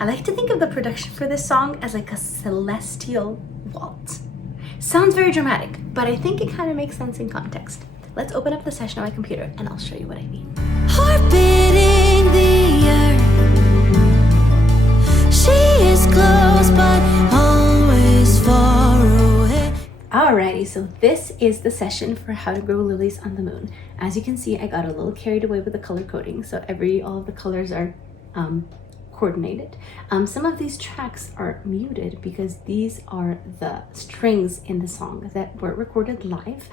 I like to think of the production for this song as like a celestial waltz. Sounds very dramatic, but I think it kind of makes sense in context. Let's open up the session on my computer and I'll show you what I mean. Heart beating the earth. She is close but always far away. Alrighty, so this is the session for how to grow lilies on the moon. As you can see, I got a little carried away with the color coding, so all of the colors are coordinated. Some of these tracks are muted because these are the strings in the song that were recorded live.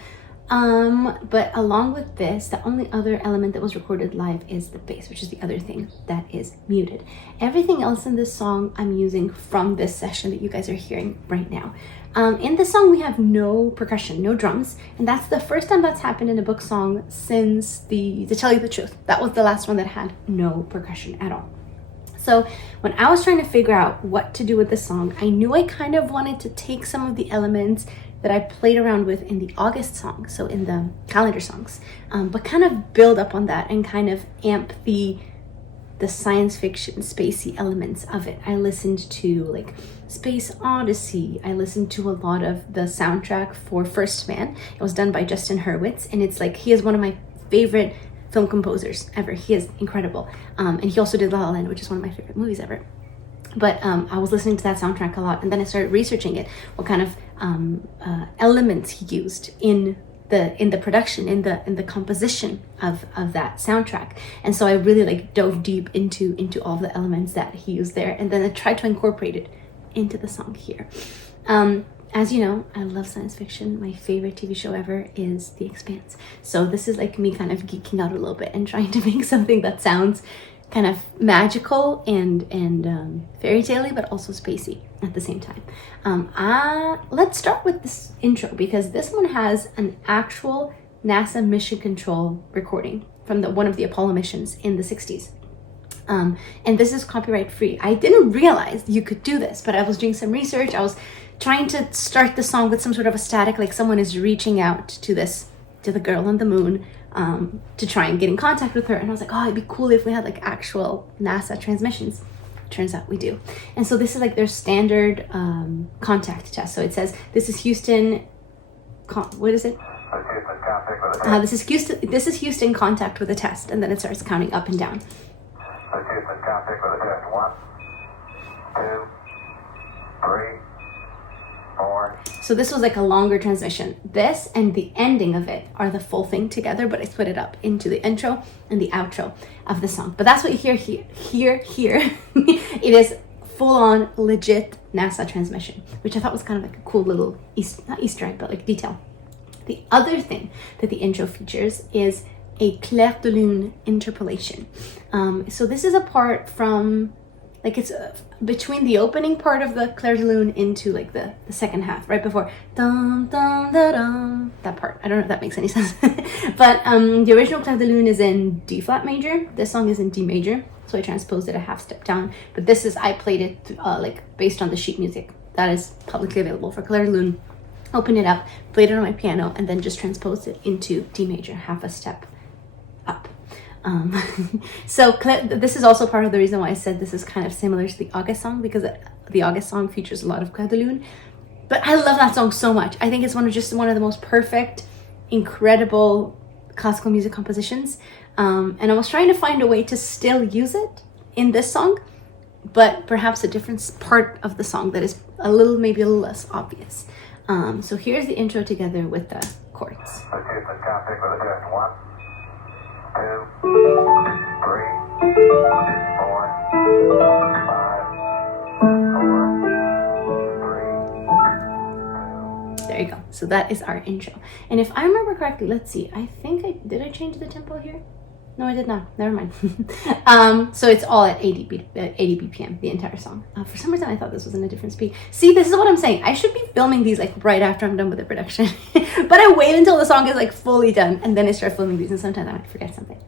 But along with this, the only other element that was recorded live is the bass, which is the other thing that is muted. Everything else in this song I'm using from this session that you guys are hearing right now. In this song we have no percussion, no drums, and that's the first time that's happened in a book song since to tell you the truth, that was the last one that had no percussion at all. So when I was trying to figure out what to do with this song, I knew I kind of wanted to take some of the elements that I played around with in the August song, so in the calendar songs, but kind of build up on that and kind of amp the science fiction spacey elements of it. I listened to like Space Odyssey. I listened to a lot of the soundtrack for First Man. It was done by Justin Hurwitz, and it's like he is one of my favorite film composers ever. He is incredible. And he also did La La Land, which is one of my favorite movies ever. But I was listening to that soundtrack a lot, and then I started researching it, what kind of elements he used in the production, in the composition of that soundtrack. And so I really like dove deep into all of the elements that he used there, and then I tried to incorporate it into the song here. As you know, I love science fiction. My favorite TV show ever is The Expanse. So this is like me kind of geeking out a little bit and trying to make something that sounds kind of magical and fairy tale-y, but also spacey at the same time. Let's start with this intro, because this one has an actual NASA mission control recording from one of the Apollo missions in the 60s. And this is copyright free. I didn't realize you could do this, but I was doing some research. I was trying to start the song with some sort of a static, like someone is reaching out to the girl on the moon, to try and get in contact with her. And I was like, oh, it'd be cool if we had like actual NASA transmissions. Turns out we do. And so this is like their standard contact test. So it says, this is Houston, what is it? This is Houston, contact with a test. And then it starts counting up and down. Houston, contact with a test. 1, 2, 3, 4. So this was like a longer transmission. This and the ending of it are the full thing together, but I split it up into the intro and the outro of the song. But that's what you hear here. It is full-on legit NASA transmission, which I thought was kind of like a cool little not Easter egg, but like detail. The other thing that the intro features is a clair de lune interpolation. So this is a part from, like, it's between the opening part of the clair de lune into like the second half, right before dum dum da dum, that part. I don't know if that makes any sense. But the original clair de lune is in D flat major. This song is in D major, so I transposed it a half step down. But this is, I played it like based on the sheet music that is publicly available for clair de lune. Opened it up, played it on my piano, and then just transposed it into D major, half a step up. So this is also part of the reason why I said this is kind of similar to the August song, because the August song features a lot of clair de lune. But I love that song so much. I think it's one of the most perfect, incredible classical music compositions. And I was trying to find a way to still use it in this song, but perhaps a different part of the song that is maybe a little less obvious. So here's the intro together with the chords. Houston, contact with a test. 1, 2, 3, 4, 5, 4, 3, 2. There you go. So that is our intro. And if I remember correctly, let's see. Did I change the tempo here? No, I did not. Never mind. So it's all at 80 BPM, the entire song. For some reason, I thought this was in a different speed. See, this is what I'm saying. I should be filming these like right after I'm done with the production. But I wait until the song is like fully done, and then I start filming these, and sometimes I might forget something.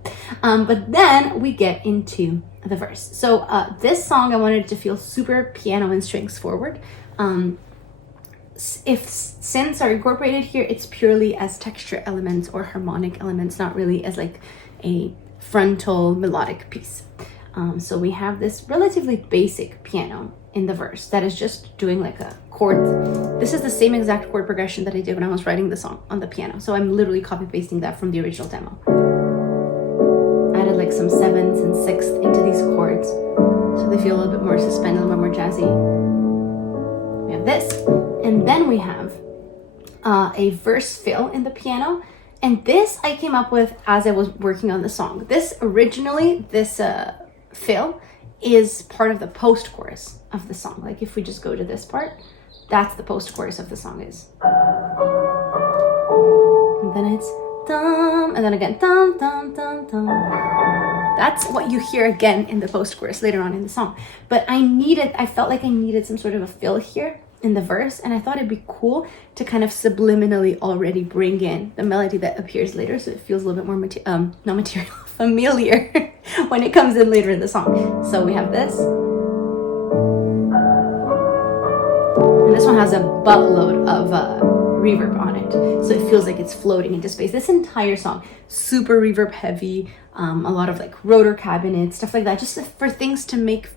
But then we get into the verse. So this song, I wanted it to feel super piano and strings forward. If synths are incorporated here, it's purely as texture elements or harmonic elements, not really as like a frontal melodic piece. So we have this relatively basic piano in the verse that is just doing like a chord. This is the same exact chord progression that I did when I was writing the song on the piano. So I'm literally copy pasting that from the original demo. Added like some 7ths and 6ths into these chords so they feel a little bit more suspended, a little bit more jazzy. We have this, and then we have a verse fill in the piano. And this I came up with as I was working on the song. This fill is part of the post-chorus of the song. Like if we just go to this part, that's the post-chorus of the song is. And then it's dum, and then again dum dum dum dum. That's what you hear again in the post-chorus later on in the song. But I felt like I needed some sort of a fill here in the verse, and I thought it'd be cool to kind of subliminally already bring in the melody that appears later, so it feels a little bit more familiar when it comes in later in the song. So we have this, and this one has a buttload of reverb on it, so it feels like it's floating into space. This entire song, super reverb heavy, a lot of like rotor cabinets, stuff like that, just for things to make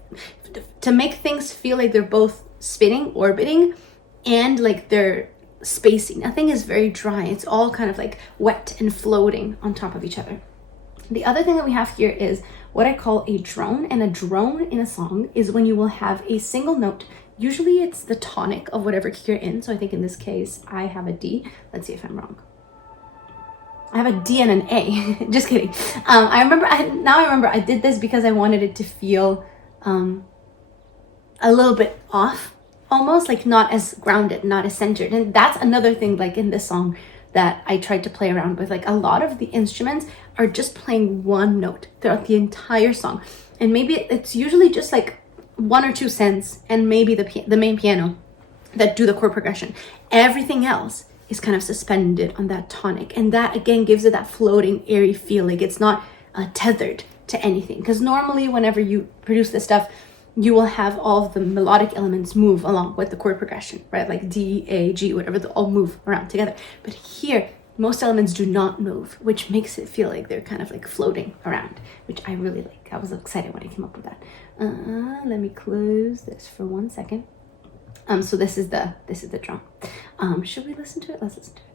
things feel like they're both spinning, orbiting, and like they're spacey. Nothing is very dry. It's all kind of like wet and floating on top of each other. The other thing that we have here is what I call a drone. And a drone in a song is when you will have a single note. Usually it's the tonic of whatever key you're in. So I think in this case, I have a D. Let's see if I'm wrong. I have a D and an A. Just kidding. I remember I did this because I wanted it to feel a little bit off, almost like not as grounded, not as centered. And that's another thing like in this song that I tried to play around with. Like a lot of the instruments are just playing one note throughout the entire song. And maybe it's usually just like 1 or 2 cents and maybe the main piano that do the chord progression. Everything else is kind of suspended on that tonic. And that again gives it that floating, airy feel. Like it's not tethered to anything. Because normally whenever you produce this stuff, you will have all of the melodic elements move along with the chord progression, right? Like D, A, G, whatever, they all move around together. But here, most elements do not move, which makes it feel like they're kind of like floating around, which I really like. I was excited when I came up with that. Let me close this for 1 second. So this is the drum. Should we listen to it? Let's listen to it.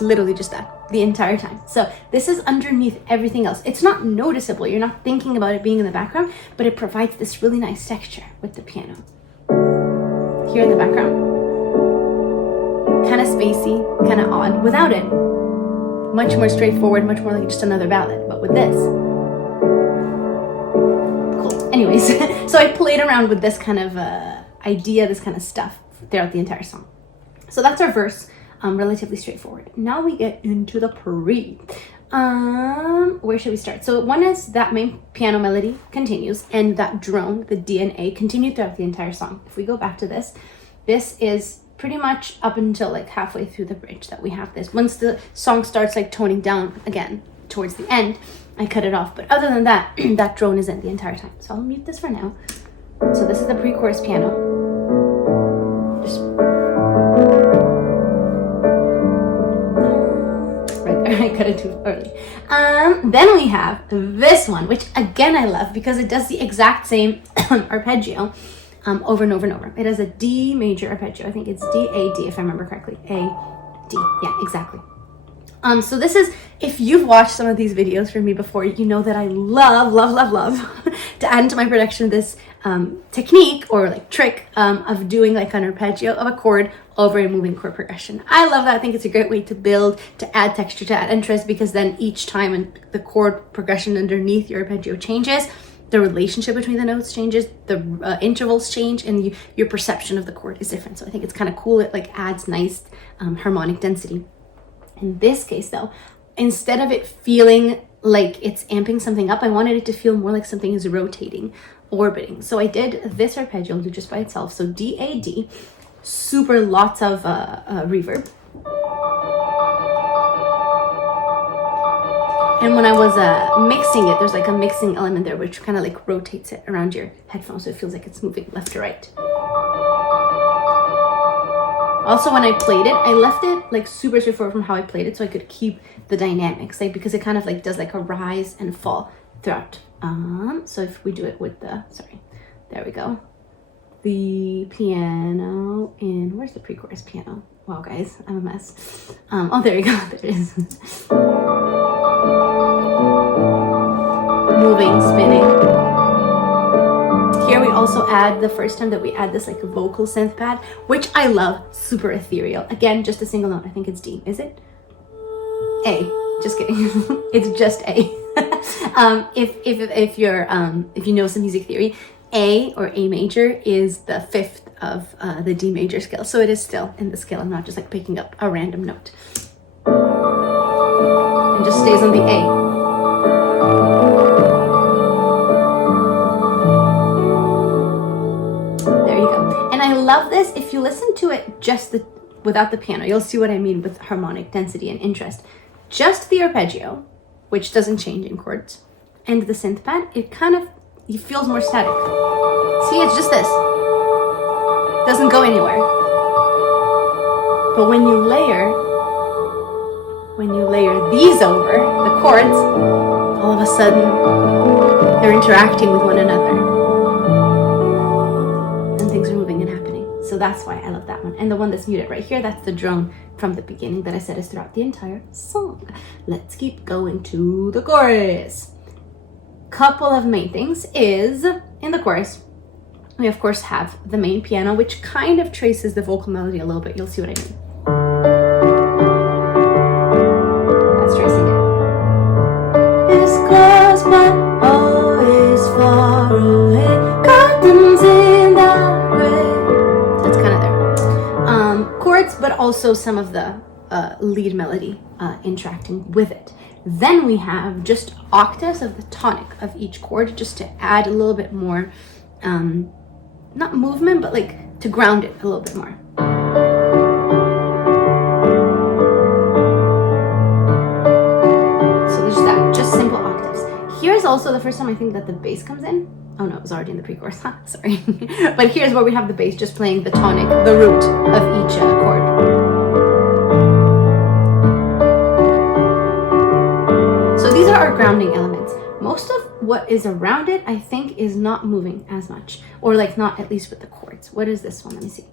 Literally just that the entire time. So this is underneath everything else. It's not noticeable. You're not thinking about it being in the background, but it provides this really nice texture with the piano. Here in the background. Kind of spacey, kind of odd. Without it, much more straightforward, much more like just another ballad. But with this, cool. Anyways, so I played around with this kind of idea, this kind of stuff throughout the entire song. So that's our verse. Relatively straightforward. Now we get into the pre. Where should we start? So one is that main piano melody continues, and that drone, the D and A, continue throughout the entire song. If we go back to this is pretty much up until like halfway through the bridge that we have this. Once the song starts like toning down again towards the end, I cut it off. But other than that, that drone is in the entire time. So I'll mute this for now. So this is the pre-chorus piano. I cut it too early. Then we have this one, which again I love because it does the exact same arpeggio over and over and over. It has a D major arpeggio. I think it's D, A, D if I remember correctly. A, D. Yeah, exactly. So this is, if you've watched some of these videos from me before, you know that I love to add into my production this technique or like trick of doing like an arpeggio of a chord over a moving chord progression. I love that. I think it's a great way to build, to add texture, to add interest, because then each time the chord progression underneath your arpeggio changes, the relationship between the notes changes, the intervals change, and your perception of the chord is different. So I think it's kind of cool. It like adds nice harmonic density. In this case though, instead of it feeling like it's amping something up, I wanted it to feel more like something is rotating, orbiting. So I did this arpeggio just by itself. So D, A, D, super lots of reverb. And when I was mixing it, there's like a mixing element there which kind of like rotates it around your headphones, so it feels like it's moving left to right. Also, when I played it, I left it like super straightforward from how I played it, so I could keep the dynamics, like because it kind of like does like a rise and fall throughout. So if we do it with the, sorry, there we go. The piano in, where's the pre-chorus piano? Wow, guys, I'm a mess. Oh, there we go, there it is. Moving, spinning. Here we also add, the first time that we add this like vocal synth pad, which I love, super ethereal. Again, just a single note, I think it's D, is it? A, just kidding, it's just A. If you know some music theory, A or A major is the fifth of the D major scale, so it is still in the scale. I'm not just like picking up a random note. It just stays on the A. I love this. If you listen to it just without the piano, you'll see what I mean with harmonic density and interest. Just the arpeggio, which doesn't change in chords, and the synth pad, it feels more static. See, it's just this. Doesn't go anywhere. But when you layer these over the chords, all of a sudden they're interacting with one another. So that's why I love that one. And the one that's muted right here, that's the drone from the beginning that I said is throughout the entire song. Let's keep going to the chorus. Couple of main things is, in the chorus, we of course have the main piano, which kind of traces the vocal melody a little bit. You'll see what I mean. That's tracing it. It's close but always far away. Curtains in the gray. Chords, but also some of the lead melody interacting with it. Then we have just octaves of the tonic of each chord, just to add a little bit more, not movement, but like to ground it a little bit more. So there's that, just simple octaves. Here's also the first time I think that the bass comes in. Oh no, it was already in the pre-chorus, sorry. But here's where we have the bass just playing the tonic, the root of each chord. So these are our grounding elements. Most of what is around it, I think, is not moving as much, or like not at least with the chords. What is this one? Let me see.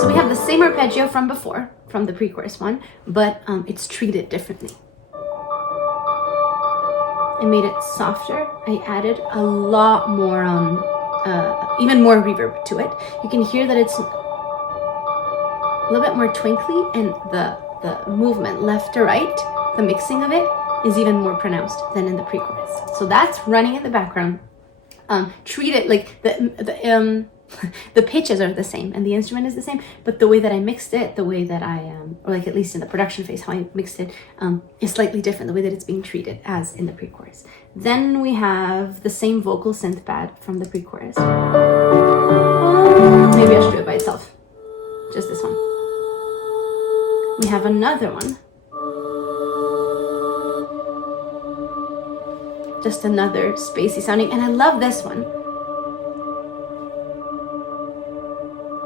So we have the same arpeggio from before, from the pre-chorus one, but it's treated differently. I made it softer. I added a lot more, even more reverb to it. You can hear that it's a little bit more twinkly, and the movement left to right, the mixing of it is even more pronounced than in the pre-chorus. So that's running in the background. Treat it like the pitches are the same and the instrument is the same, but the way that I mixed it, the way that I, or like at least in the production phase, how I mixed it is slightly different, the way that it's being treated as in the pre-chorus. Then we have the same vocal synth pad from the pre-chorus. Maybe I should do it by itself. Just this one. We have another one. Just another spacey sounding, and I love this one.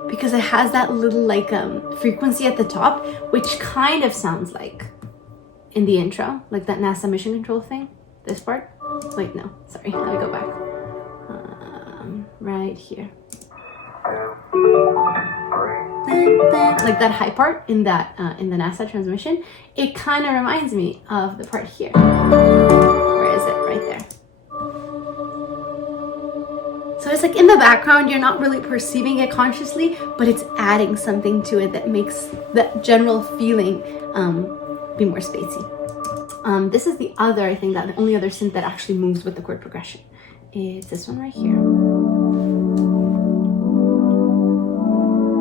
Because it has that little like frequency at the top, which kind of sounds like in the intro, like that NASA mission control thing. This part. Wait, no, sorry. Let me go back. Right here. Like that high part in that in the NASA transmission. It kind of reminds me of the part here. Where is it? Right there. So it's like in the background, you're not really perceiving it consciously, but it's adding something to it that makes that general feeling be more spacey. This is the other, I think, that the only other synth that actually moves with the chord progression. It's this one right here.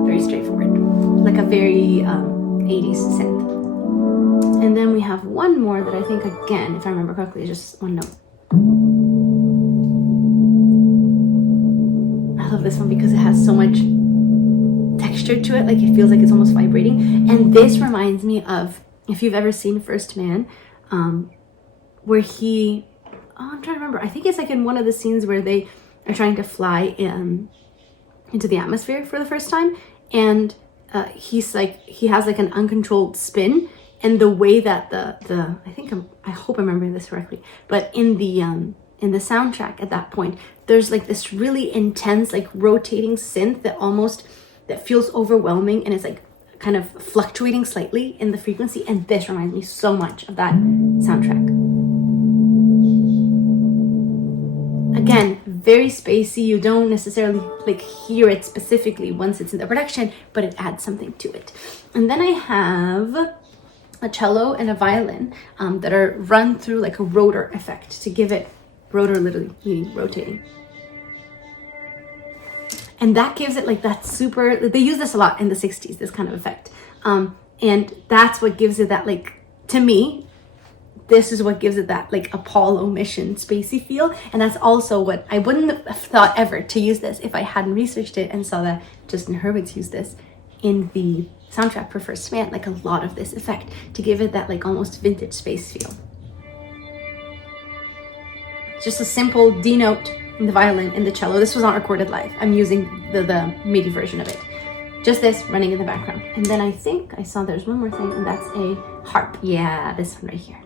Very straightforward, like a very 80s synth. And then we have one more that I think, again, if I remember correctly, is just one note. I love this one because it has so much texture to it, like it feels like it's almost vibrating. And this reminds me of, if you've ever seen First Man, where he, I'm trying to remember, I think it's like in one of the scenes where they are trying to fly into the atmosphere for the first time, and he has like an uncontrolled spin, and the way that I hope I'm remembering this correctly, but in the soundtrack at that point, there's like this really intense like rotating synth that feels overwhelming, and it's like kind of fluctuating slightly in the frequency, and this reminds me so much of that soundtrack. Again, very spacey. You don't necessarily like hear it specifically once it's in the production, but it adds something to it. And then I have a cello and a violin that are run through like a rotor effect to give it, rotor literally meaning rotating. And that gives it like that super, they use this a lot in the 60s, this kind of effect. And that's what gives it that, like, to me, this is what gives it that like Apollo mission spacey feel. And that's also what I wouldn't have thought ever to use this if I hadn't researched it and saw that Justin Hurwitz used this in the soundtrack for First Man, like a lot of this effect to give it that like almost vintage space feel. Just a simple D note in the violin, in the cello. This was not recorded live. I'm using the MIDI version of it. Just this running in the background. And then I think I saw there's one more thing, and that's a harp. Yeah, this one right here.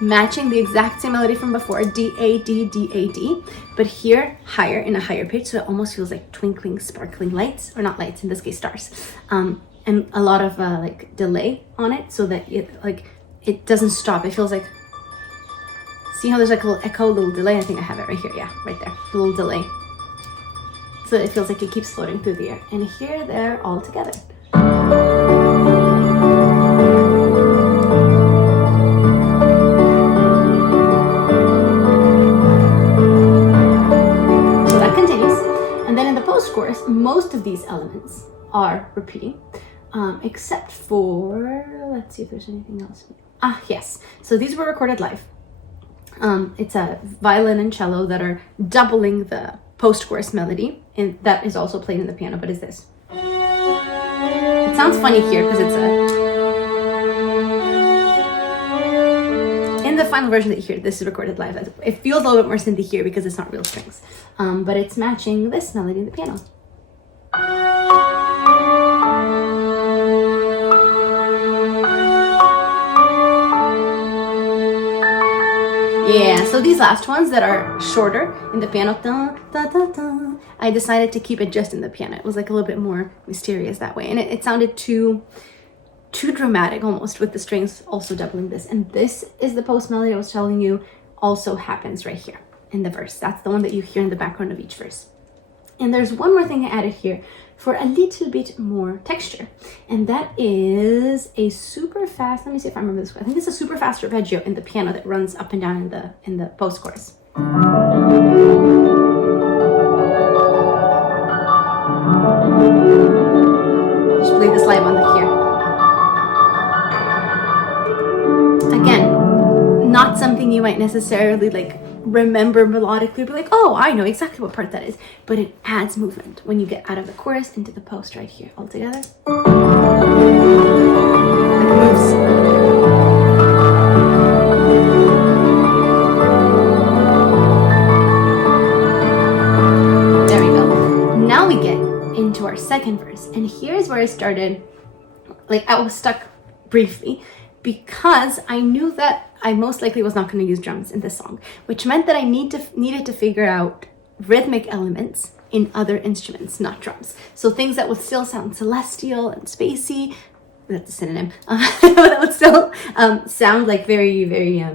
Matching the exact same melody from before, D, A, D, D, A, D, but here higher, in a higher pitch, so it almost feels like twinkling, sparkling lights, or not lights, in this case stars, and a lot of like delay on it, so that it doesn't stop. It feels like, see how there's like a little echo, a little delay? I think I have it right here, yeah, right there, a little delay. So it feels like it keeps floating through the air. And here they're all together. Chorus, most of these elements are repeating, except for, let's see if there's anything else. Yes, so these were recorded live. It's a violin and cello that are doubling the post-chorus melody, and that is also played in the piano, but is this. It sounds funny here because it's in the final version that you hear, this is recorded live. It feels a little bit more synthy here because it's not real strings, but it's matching this melody in the piano. Yeah, so these last ones that are shorter in the piano, da, da, da, da, I decided to keep it just in the piano. It was like a little bit more mysterious that way, and it sounded too dramatic almost, with the strings also doubling this. And this is the post melody I was telling you also happens right here in the verse. That's the one that you hear in the background of each verse. And there's one more thing I added here for a little bit more texture, and that is a super fast, let me see if I remember this. I think it's a super fast arpeggio in the piano that runs up and down in the post chorus. Just play this live on the here. Again, not something you might necessarily like remember melodically, be like, oh, I know exactly what part that is, but it adds movement when you get out of the chorus into the post right here all together. Like it moves. There we go. Now we get into our second verse, and here's where I started, like I was stuck briefly because I knew that I most likely was not going to use drums in this song, which meant that I needed to figure out rhythmic elements in other instruments, not drums. So things that would still sound celestial and spacey, that's a synonym, that would still sound like very, very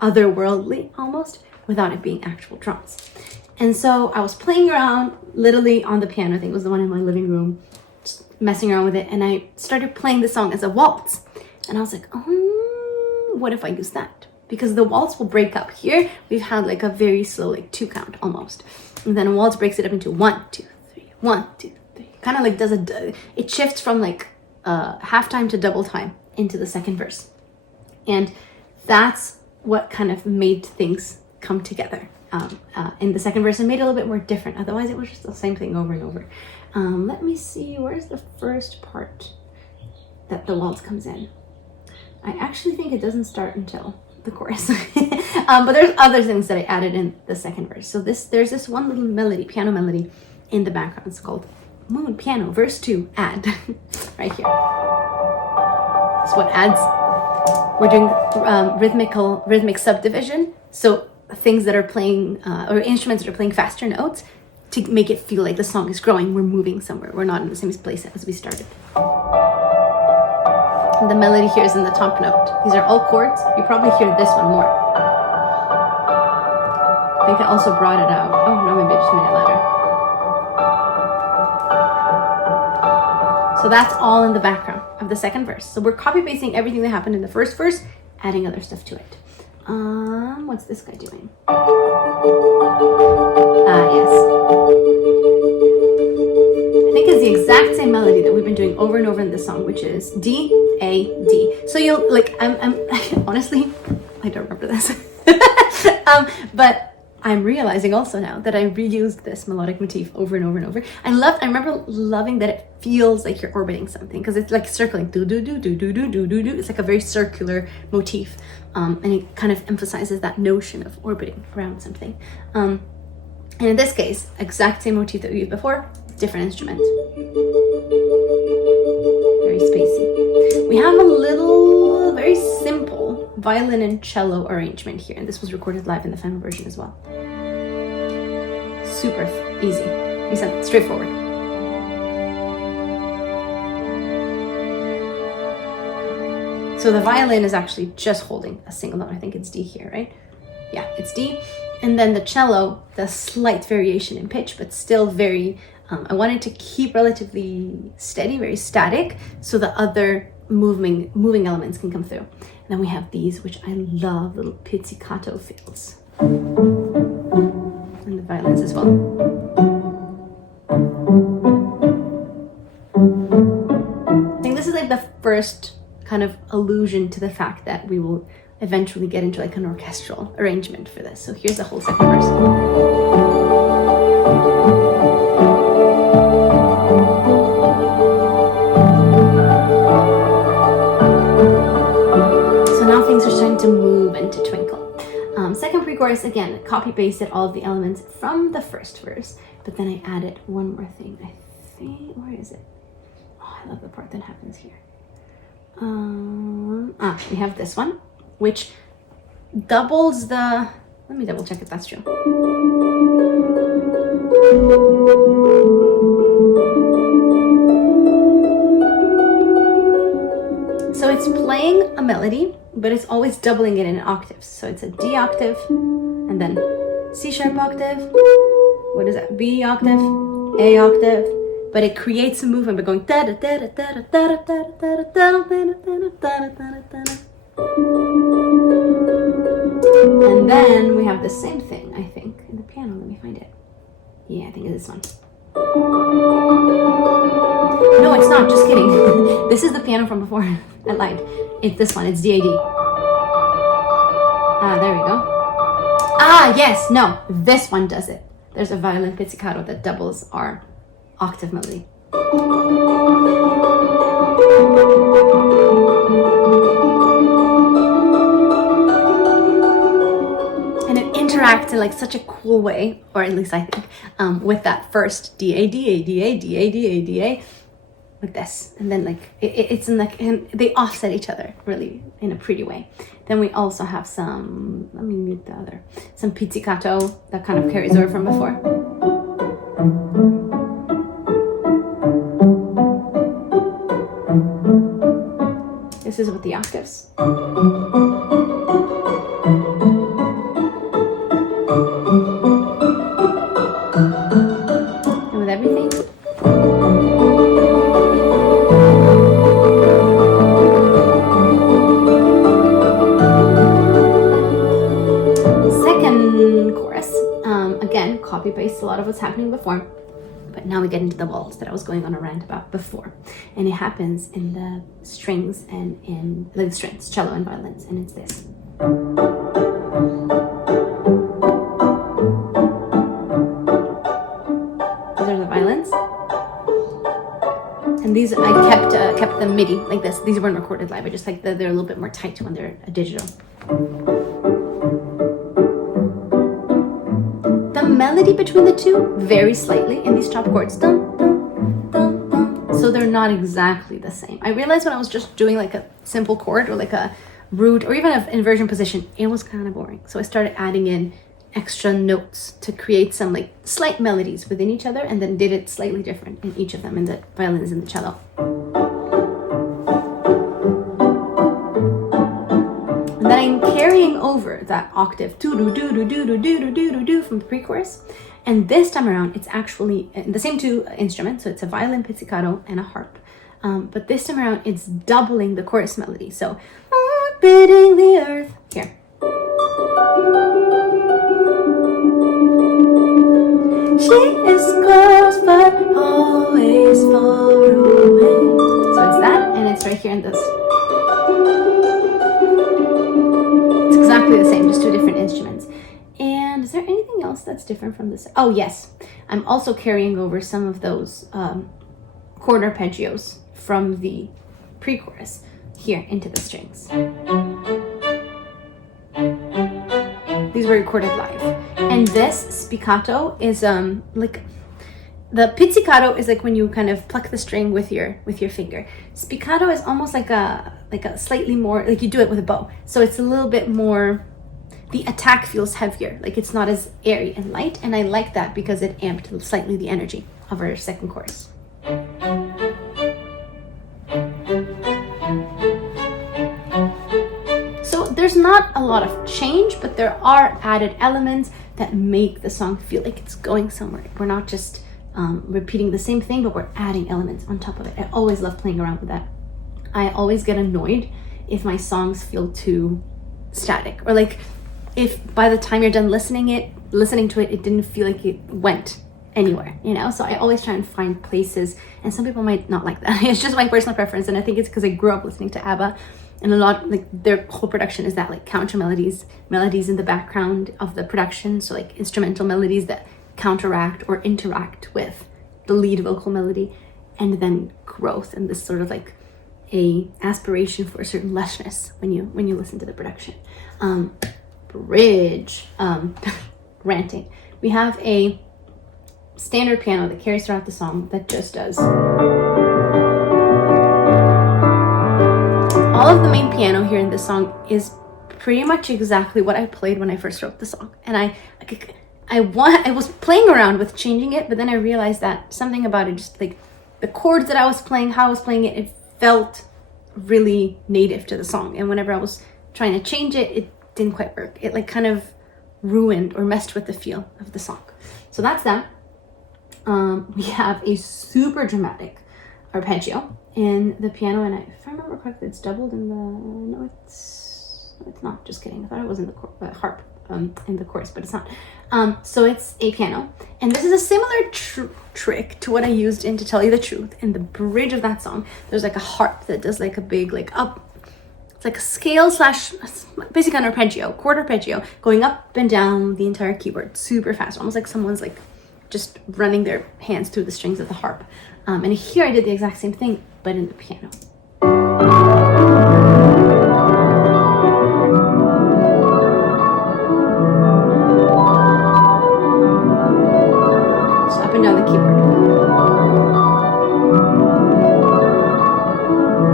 otherworldly almost, without it being actual drums. And so I was playing around literally on the piano. I think it was the one in my living room, just messing around with it, and I started playing the song as a waltz. And I was like, oh, what if I use that? Because the waltz will break up. Here, we've had like a very slow, like 2 count almost. And then a waltz breaks it up into 1, 2, 3, 1, 2, 3. Kind of like does it shifts from like half time to double time into the second verse. And that's what kind of made things come together in the second verse and made it a little bit more different. Otherwise, it was just the same thing over and over. Let me see, where's the first part that the waltz comes in? I actually think it doesn't start until the chorus. But there's other things that I added in the second verse. So there's this one little melody, piano melody in the background. It's called Moon Piano, verse 2, add, right here. So what adds? We're doing rhythmic subdivision. So things that are playing, or instruments that are playing faster notes to make it feel like the song is growing. We're moving somewhere. We're not in the same place as we started. And the melody here is in the top note. These are all chords. You probably hear this one more. I think I also brought it out. Oh, no, maybe I just made it louder. So that's all in the background of the second verse. So we're copy pasting everything that happened in the first verse, adding other stuff to it. What's this guy doing? Yes. I think it's the exact same melody that we've been doing over and over in this song, which is D, A, D. So you'll like, I'm honestly, I don't remember this. But I'm realizing also now that I reused this melodic motif over and over and over. I remember loving that it feels like you're orbiting something, because it's like circling, do do do do do do do do do. It's like a very circular motif, and it kind of emphasizes that notion of orbiting around something. And in this case, exact same motif that we used before, different instrument. Very spacey. We have a little, very simple violin and cello arrangement here, and this was recorded live in the final version as well. Super easy, straightforward. So the violin is actually just holding a single note. I think it's D here, right? Yeah, it's D. And then the cello, the slight variation in pitch, but still very, I wanted to keep relatively steady, very static, so the other moving elements can come through. And then we have these, which I love, little pizzicato fills. And the violins as well. I think this is like the first kind of allusion to the fact that we will eventually get into like an orchestral arrangement for this. So here's the whole second verse. Things are starting to move and to twinkle. Second pre-chorus, again, copy pasted all of the elements from the first verse, but then I added one more thing. I think, where is it? Oh, I love the part that happens here. We have this one, which doubles the, let me double check if that's true. So it's playing a melody, but it's always doubling it in octaves. So it's a D octave, and then C sharp octave. What is that? B octave, A octave. But it creates a movement by going da da da da da da da da da da da. And then we have the same thing, I think, in the piano. Let me find it. Yeah, I think it's this one. No, it's not. Just kidding. This is the piano from before. I lied. It's this one. It's D-A-D. There we go. Yes. No. This one does it. There's a violin pizzicato that doubles our octave melody. And it interacts in like such a cool way, or at least I think, with that first D-A-D-A-D-A-D-A-D-A-D-A. Like this, and then like it's in like, and they offset each other really in a pretty way. Then we also have some, let me mute the other, some pizzicato that kind of carries over from before. This is with the octaves. And with everything. Again, copy paste a lot of what's happening before, but now we get into the waltz that I was going on a rant about before, and it happens in the strings and in like the strings, cello and violins, and it's this. These are the violins, and these I kept them MIDI like this. These weren't recorded live. I just like they're a little bit more tight when they're digital. melody between the two varies slightly in these top chords. Dun, dun, dun, dun. So they're not exactly the same. I realized when I was just doing like a simple chord or like a root or even an inversion position, it was kind of boring. So I started adding in extra notes to create some like slight melodies within each other, and then did it slightly different in each of them, in the violins and the cello. And then I'm carrying over that octave do from the pre-chorus, and this time around it's actually the same two instruments, so it's a violin pizzicato and a harp, but this time around it's doubling the chorus melody. So orbiting the earth here. She is close but always far away. So it's that, and it's right here in this. It's exactly the same, just two different instruments. And is there anything else that's different from this? Oh yes, I'm also carrying over some of those chord arpeggios from the pre-chorus here into the strings. These were recorded live. And this spiccato is like, the pizzicato is like when you kind of pluck the string with your finger. Spiccato is almost like a slightly more, like you do it with a bow. So it's a little bit more, the attack feels heavier, like it's not as airy and light, and I like that because it amped slightly the energy of our second chorus. So there's not a lot of change, but there are added elements that make the song feel like it's going somewhere. We're not just repeating the same thing, but we're adding elements on top of it. I always love playing around with that. I always get annoyed if my songs feel too static, or like if by the time you're done listening to it, it didn't feel like it went anywhere, you know? So I always try and find places, and some people might not like that. It's just my personal preference, and I think it's because I grew up listening to ABBA, and a lot, like their whole production is that like counter melodies in the background of the production. So like instrumental melodies that counteract or interact with the lead vocal melody, and then growth and this sort of like a aspiration for a certain lushness when you listen to the production. Bridge, ranting. We have a standard piano that carries throughout the song that just does. All of the main piano here in this song is pretty much exactly what I played when I first wrote the song. And I was playing around with changing it, but then I realized that something about it, just like the chords that I was playing, how I was playing it, it felt really native to the song. And whenever I was trying to change it, it didn't quite work. It like kind of ruined or messed with the feel of the song. So that's that. We have a super dramatic arpeggio in the piano, and if I remember correctly, it's doubled in the, no, it's not, just kidding. I thought it was in the harp in the chorus, but it's not. So it's a piano, and this is a similar trick to what I used in To Tell You the Truth. In the bridge of that song, there's like a harp that does like a big like up, it's like a scale slash basically an arpeggio, chord arpeggio, going up and down the entire keyboard super fast, almost like someone's like just running their hands through the strings of the harp. And here I did the exact same thing, but in the piano. So up and down the keyboard.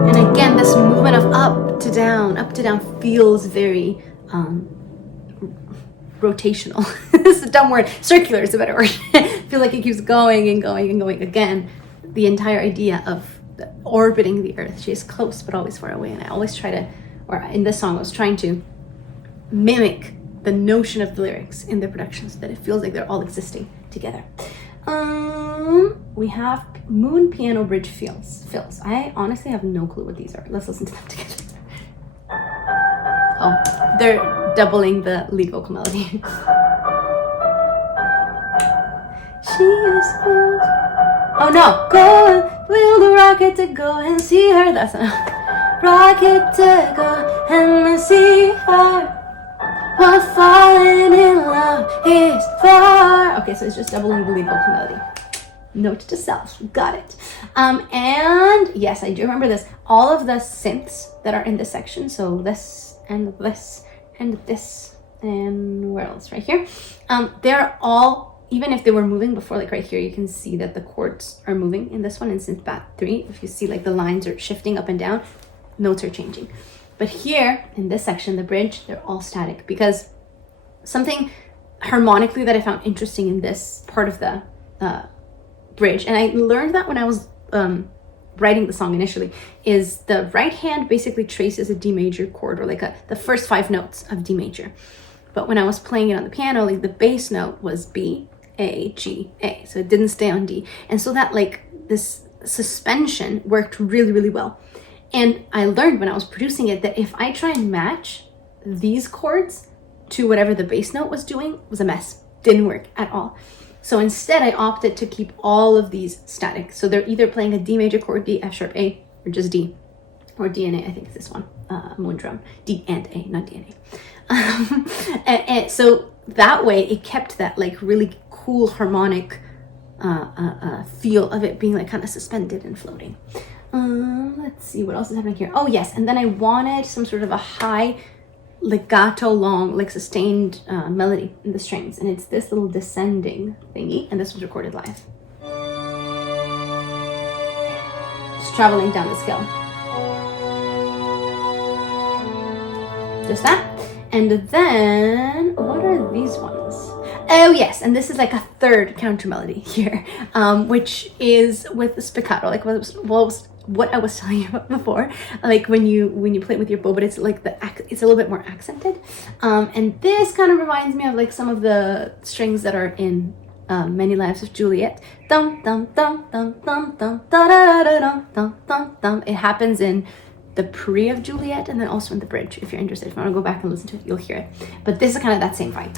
And again, this movement of up to down feels very rotational. This is a dumb word. Circular is a better word. I feel like it keeps going and going and going. Again, the entire idea of orbiting the earth. She is close but always far away. And I always try to, or in this song I was trying to mimic the notion of the lyrics in the production so that it feels like they're all existing together. We have moon piano bridge fills. I honestly have no clue what these are. Let's listen to them together. Oh, they're doubling the lead vocal melody. She is close. Oh no, go, will the rocket to go and see her. That's enough. Rocket to go and see her. While falling in love is far. Okay, so it's just doubling the lead vocal melody. Note to self, got it. And yes, I do remember this. All of the synths that are in this section, so this and this and this and where else? Right here. They're all even if they were moving before, like right here, you can see that the chords are moving in this one in synth 3. If you see like the lines are shifting up and down, notes are changing. But here in this section, the bridge, they're all static, because something harmonically that I found interesting in this part of the bridge, and I learned that when I was writing the song initially, is the right hand basically traces a D major chord, or like the first 5 notes of D major. But when I was playing it on the piano, like the bass note was B, A, G, A. So it didn't stay on D. And so that like this suspension worked really, really well. And I learned when I was producing it that if I try and match these chords to whatever the bass note was doing, was a mess. Didn't work at all. So instead I opted to keep all of these static. So they're either playing a D major chord, D, F sharp, A, or just D. Or D and A, I think it's this one, moon drum. D and A, not D and A. And so that way it kept that like really cool harmonic feel of it being like kind of suspended and floating. Let's see what else is happening here. Oh yes, and then I wanted some sort of a high legato long like sustained melody in the strings, and it's this little descending thingy, and this was recorded live. Just traveling down the scale. Just that. And then, what are these ones? Oh yes, and this is like a third counter melody here, which is with the spiccato, like what I was telling you about before, like when you play it with your bow, but it's like it's a little bit more accented. And this kind of reminds me of like some of the strings that are in Many Lives of Juliet. Dum dum dum dum dum dum da da da dum dum dum dum. It happens in the pre of Juliet, and then also in the bridge. If you're interested, if you want to go back and listen to it, you'll hear it. But this is kind of that same vibe.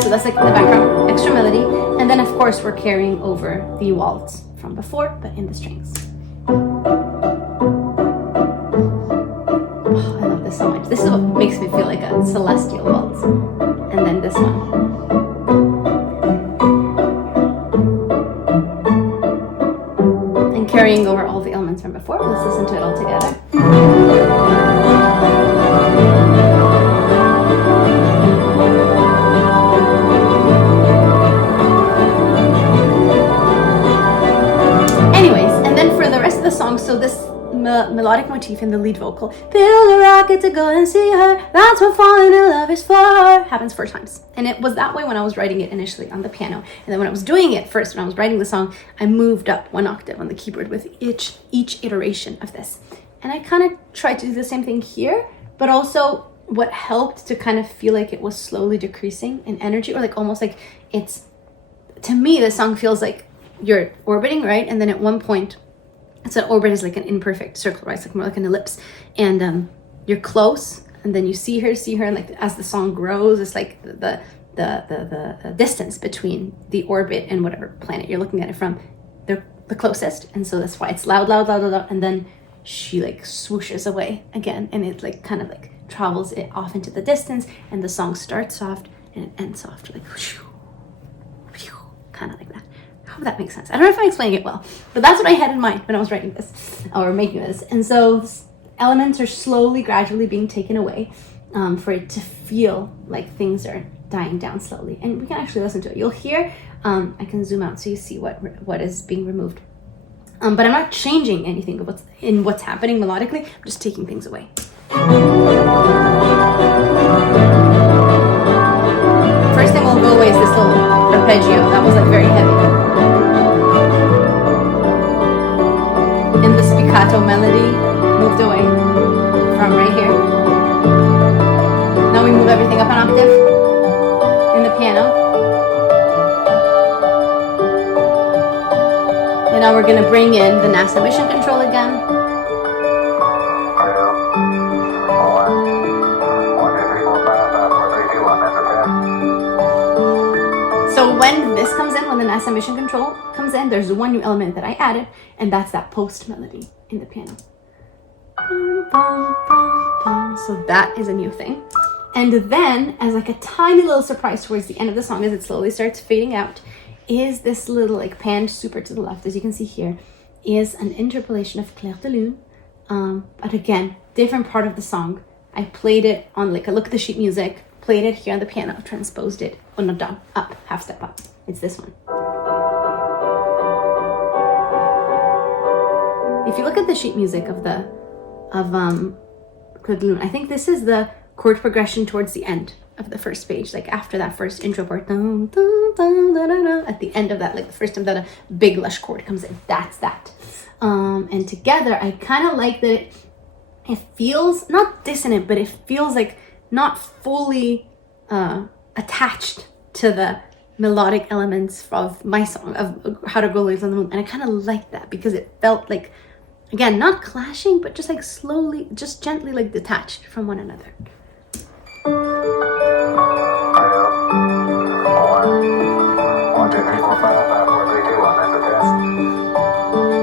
So that's like the background extra melody, and then of course we're carrying over the waltz from before, but in the strings. Oh, I love this so much. This is what makes me feel like a celestial waltz. And then this one. And carrying over all the elements from before. Let's listen to it all together. Anyways, and then for the rest of the song, so this melodic motif in the lead vocal, build a rocket to go and see her, that's what falling in love is for, happens 4 times. And it was that way when I was writing it initially on the piano, and then when I was doing it first, when I was writing the song, I moved up 1 octave on the keyboard with each iteration of this. And I kind of tried to do the same thing here, but also what helped to kind of feel like it was slowly decreasing in energy, or like almost like it's, to me the song feels like you're orbiting, right? And then at one point, so an orbit is like an imperfect circle, right? It's like more like an ellipse, and you're close, and then you see her, and like as the song grows, it's like the distance between the orbit and whatever planet you're looking at it from, they're the closest, and so that's why it's loud, and then she like swooshes away again, and it like kind of like travels it off into the distance, and the song starts soft and it ends soft, like whoosh, whoosh, kind of like that. I hope that makes sense. I don't know if I'm explaining it well, but that's what I had in mind when I was writing this or making this. And so elements are slowly, gradually being taken away for it to feel like things are dying down slowly. And we can actually listen to it. You'll hear, I can zoom out so you see what is being removed. But I'm not changing anything of what's happening melodically. I'm just taking things away. First thing will go away is this little arpeggio. That was like very heavy. And the spiccato melody moved away from right here. Now we move everything up an octave in the piano. And now we're going to bring in the NASA mission control again. 2, 1, 1, 2, 3, 4, 5, 4, 3, 2, 1, that's okay. So when this comes in, when the NASA mission control comes in, there's one new element that I added, and that's that post melody in the piano. So that is a new thing. And then, as like a tiny little surprise towards the end of the song, as it slowly starts fading out, is this little like panned super to the left, as you can see here, is an interpolation of Clair de Lune. But again, different part of the song. I played it on like a look at the sheet music, played it here on the piano, transposed it, well not down, up, half step up. It's this one. If you look at the sheet music of Clair de Lune, I think this is the chord progression towards the end of the first page, like after that first intro part, dun, dun, dun, da, da, da, at the end of that, like the first time that a big lush chord comes in, that's that. And together, I kind of like that it feels not dissonant, but it feels like not fully attached to the melodic elements of my song of How to Go Lilies on the Moon, and I kind of like that because it felt like, again, not clashing, but just like slowly, just gently like detached from one another.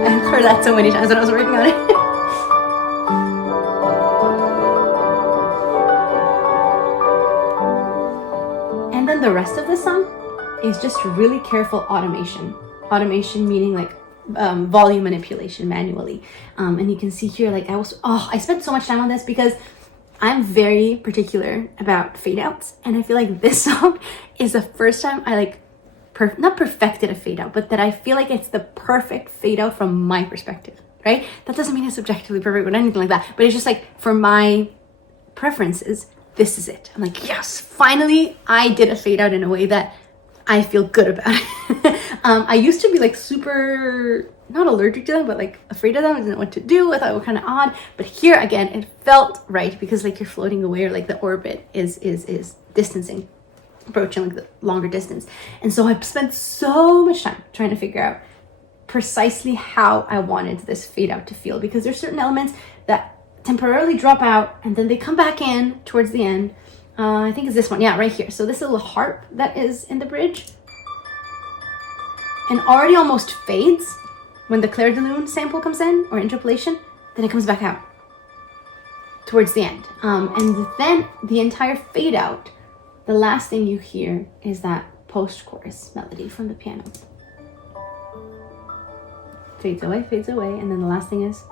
I've heard that so many times when I was working on it. And then the rest of the song is just really careful automation. Automation meaning like volume manipulation manually. And you can see here, like I spent so much time on this because I'm very particular about fade outs, and I feel like this song is the first time I like not perfected a fade out, but that I feel like it's the perfect fade out from my perspective, right? That doesn't mean it's subjectively perfect or anything like that, but it's just like for my preferences, this is it. I'm like, yes, finally I did a fade out in a way that I feel good about it. I used to be like super, not allergic to them, but like afraid of them. I didn't know what to do. I thought it was kind of odd. But here again, it felt right because like you're floating away, or like the orbit is distancing, approaching like the longer distance. And so I spent so much time trying to figure out precisely how I wanted this fade out to feel, because there's certain elements that temporarily drop out and then they come back in towards the end. I think it's this one, yeah, right here. So this little harp that is in the bridge and already almost fades when the Clair de Lune sample comes in, or interpolation, then it comes back out towards the end. And then the entire fade out, the last thing you hear is that post-chorus melody from the piano. Fades away, and then the last thing is.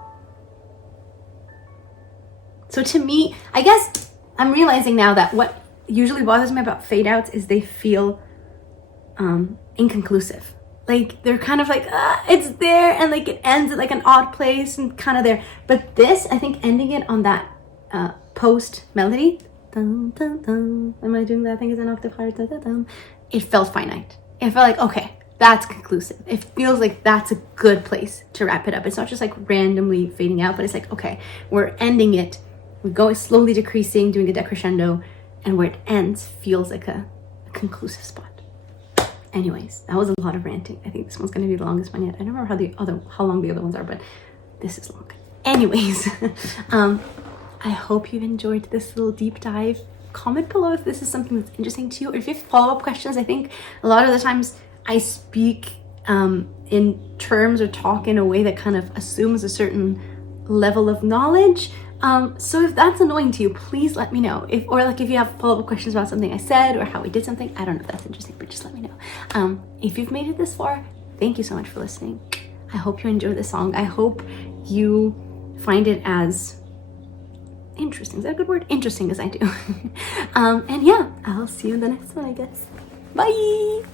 So to me, I guess I'm realizing now that what usually bothers me about fade outs is they feel inconclusive. Like they're kind of like, it's there, and like it ends at like an odd place and kind of there. But this, I think ending it on that post melody, dun, dun, dun, am I doing that? I think it's an octave higher, dun, dun, dun. It felt finite. It felt like, okay, that's conclusive. It feels like that's a good place to wrap it up. It's not just like randomly fading out, but it's like, okay, we're ending it. We're going slowly decreasing, doing a decrescendo, and where it ends feels like a conclusive spot. Anyways, that was a lot of ranting. I think this one's going to be the longest one yet. I don't remember how long the other ones are, but this is long. Anyways, I hope you've enjoyed this little deep dive. Comment below if this is something that's interesting to you, or if you have follow-up questions. I think a lot of the times I speak in terms or talk in a way that kind of assumes a certain level of knowledge. So if that's annoying to you, please let me know. If you have follow-up questions about something I said or how we did something, I don't know if that's interesting, but just let me know. If you've made it this far, thank you so much for listening. I hope you enjoy the song. I hope you find it as interesting. Is that a good word? Interesting as I do. And yeah, I'll see you in the next one, I guess. Bye!